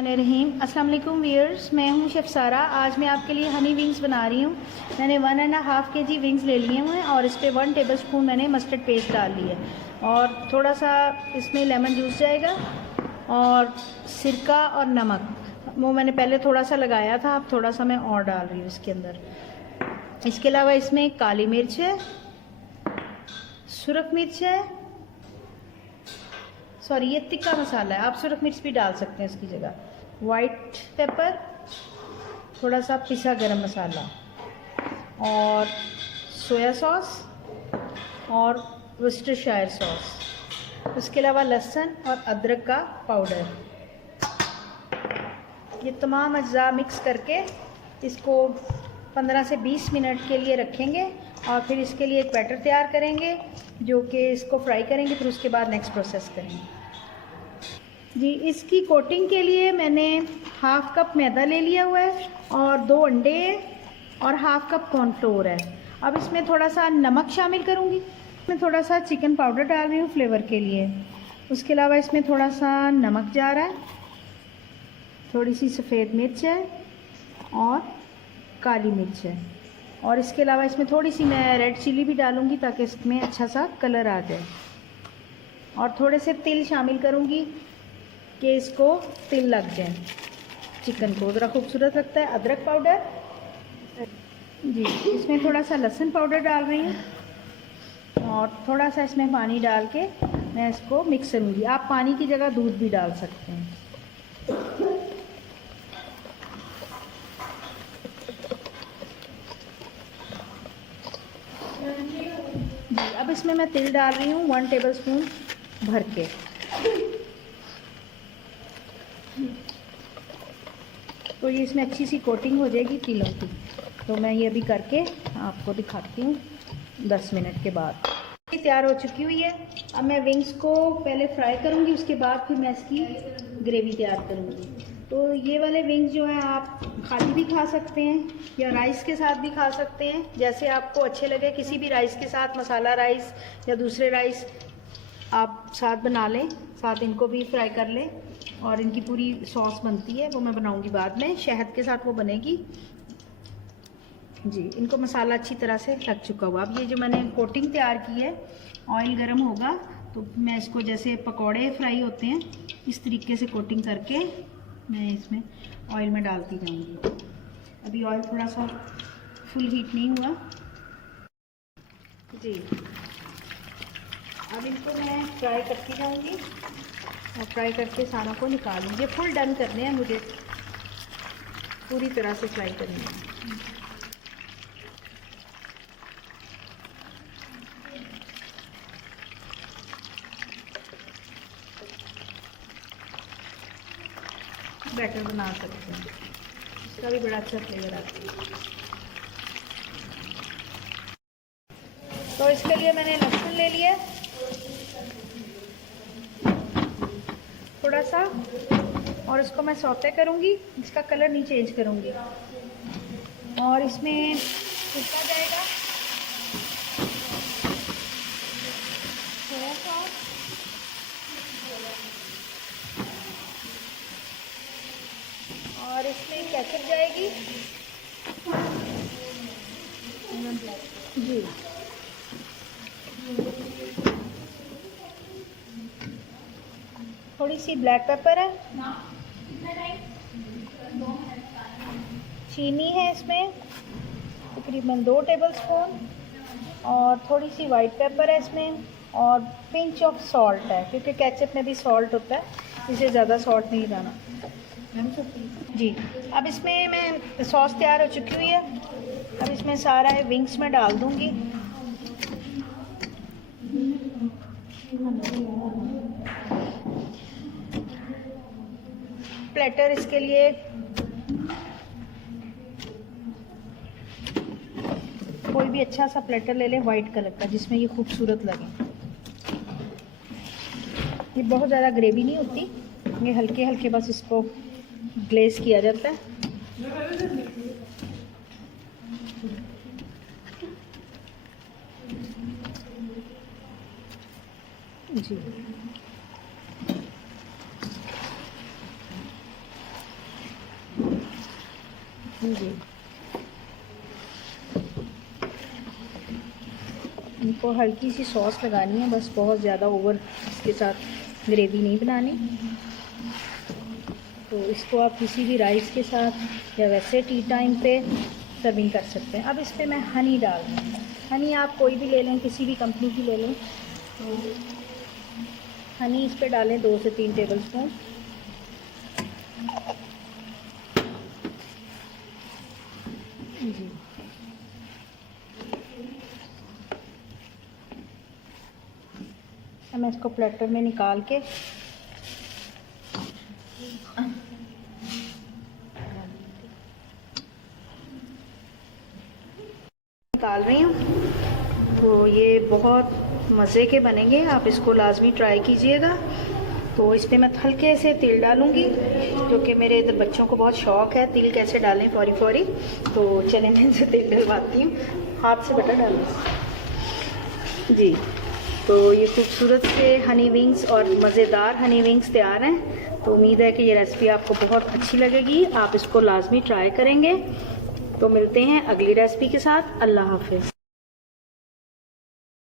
रहीम। अस्सलाम वालेकुम व्यूअर्स, मैं हूं शेफ़ सारा। आज मैं आपके लिए हनी विंग्स बना रही हूं। मैंने 1.5 kg विंग्स ले लिए हुए हैं और इस पर 1 टेबलस्पून मैंने मस्टर्ड पेस्ट डाल ली है और थोड़ा सा इसमें लेमन जूस जाएगा और सिरका और नमक, वो मैंने पहले थोड़ा सा लगाया था, अब थोड़ा सा मैं और डाल रही हूँ इसके अंदर। इसके अलावा इसमें काली मिर्च है, सुरख मिर्च है, सॉरी ये तिक्का मसाला है, आप सुरख मिर्च भी डाल सकते हैं इसकी जगह, वाइट पेपर, थोड़ा सा पिसा गरम मसाला और सोया सॉस और वर्सेस्टरशायर सॉस। उसके अलावा लहसुन और अदरक का पाउडर। ये तमाम अज्जा मिक्स करके इसको 15 से 20 मिनट के लिए रखेंगे और फिर इसके लिए एक बैटर तैयार करेंगे जो कि इसको फ्राई करेंगे, फिर उसके बाद नेक्स्ट प्रोसेस करेंगे। जी, इसकी कोटिंग के लिए मैंने 1/2 कप मैदा ले लिया हुआ है और 2 अंडे और 1/2 कप कॉर्नफ्लोर है। अब इसमें थोड़ा सा नमक शामिल करूँगी, मैं थोड़ा सा चिकन पाउडर डाल रही हूँ फ्लेवर के लिए। उसके अलावा इसमें थोड़ा सा नमक जा रहा है, थोड़ी सी सफ़ेद मिर्च है और काली मिर्च है और इसके अलावा इसमें थोड़ी सी मैं रेड चिली भी डालूँगी ताकि इसमें अच्छा सा कलर आ जाए और थोड़े से तिल शामिल करूँगी कि इसको तिल लग जाए, चिकन को ज़रा खूबसूरत लगता है। अदरक पाउडर जी, इसमें थोड़ा सा लहसुन पाउडर डाल रही हूँ और थोड़ा सा इसमें पानी डाल के मैं इसको मिक्स करूँगी। आप पानी की जगह दूध भी डाल सकते हैं। जी, अब इसमें मैं तिल डाल रही हूँ 1 टेबलस्पून भर के। तो ये इसमें अच्छी सी कोटिंग हो जाएगी तिलों की। तो मैं ये अभी करके आपको दिखाती हूँ 10 मिनट के बाद। ये तैयार हो चुकी हुई है। अब मैं विंग्स को पहले फ्राई करूँगी, उसके बाद फिर मैं इसकी ग्रेवी तैयार करूँगी। तो ये वाले विंग्स जो हैं आप खाली भी खा सकते हैं या राइस के साथ भी खा सकते हैं, जैसे आपको अच्छे लगे। किसी भी राइस के साथ, मसाला राइस या दूसरे राइस आप साथ बना लें, साथ इनको भी फ्राई कर लें। और इनकी पूरी सॉस बनती है, वो मैं बनाऊंगी बाद में, शहद के साथ वो बनेगी। जी, इनको मसाला अच्छी तरह से लग चुका हुआ। अब ये जो मैंने कोटिंग तैयार की है, ऑयल गर्म होगा तो मैं इसको जैसे पकौड़े फ्राई होते हैं इस तरीके से कोटिंग करके मैं इसमें ऑयल में डालती जाऊंगी। अभी ऑयल थोड़ा सा फुल हीट नहीं हुआ। जी, अब इनको मैं फ्राई करती जाऊंगी और फ्राई करके सारों को निकालूंगी। फुल डन करने हैं मुझे, पूरी तरह से फ्राई करनी है। बैटर बना सकते हैं, इसका भी बड़ा अच्छा फ्लेवर आता है। तो इसके लिए मैंने लहसुन ले लिया थोड़ा सा और इसको मैं सौते करूँगी, इसका कलर नहीं चेंज करूँगी। और इसमें कुटा जाएगा सोया सॉस, और इसमें केचप जाएगी जी, थोड़ी सी ब्लैक पेपर है, चीनी है इसमें तकरीबन 2 टेबलस्पून और थोड़ी सी वाइट पेपर है इसमें और पिंच ऑफ सॉल्ट है, क्योंकि केचप में भी सॉल्ट होता है, इसे ज़्यादा सॉल्ट नहीं डालना जी। अब इसमें मैं सॉस तैयार हो चुकी हुई है, अब इसमें सारा विंग्स में डाल दूंगी। प्लेटर इसके लिए कोई भी अच्छा सा प्लेटर ले लें वाइट कलर का, जिसमें ये खूबसूरत लगे। ये बहुत ज़्यादा ग्रेवी नहीं होती, ये हल्के हल्के बस इसको ग्लेज किया जाता है। जी, जी, इनको हल्की सी सॉस लगानी है बस, बहुत ज़्यादा ओवर इसके साथ ग्रेवी नहीं बनानी। तो इसको आप किसी भी राइस के साथ या वैसे टी टाइम पे सर्विंग कर सकते हैं। अब इस पर मैं हनी डाल रही हूँ। हनी आप कोई भी ले लें, किसी भी कंपनी की ले लें। तो हनी इस पर डालें 2 से 3 टेबल स्पून। जी, अब मैं इसको प्लेटर में निकाल के निकाल रही हूँ। तो ये बहुत मज़े के बनेंगे, आप इसको लाजमी ट्राई कीजिएगा। तो इस पर मैं हल्के से तिल डालूँगी, क्योंकि मेरे इधर बच्चों को बहुत शौक़ है तिल कैसे डालें फौरी फौरी। तो चलें मैं इनसे तिल डलवाती हूँ, हाथ से बटर डालूँ जी। तो ये खूबसूरत से हनी विंग्स और मज़ेदार हनी विंग्स तैयार हैं। तो उम्मीद है कि ये रेसिपी आपको बहुत अच्छी लगेगी, आप इसको लाजमी ट्राई करेंगे। तो मिलते हैं अगली रेसिपी के साथ। अल्लाह हाफ़िज़।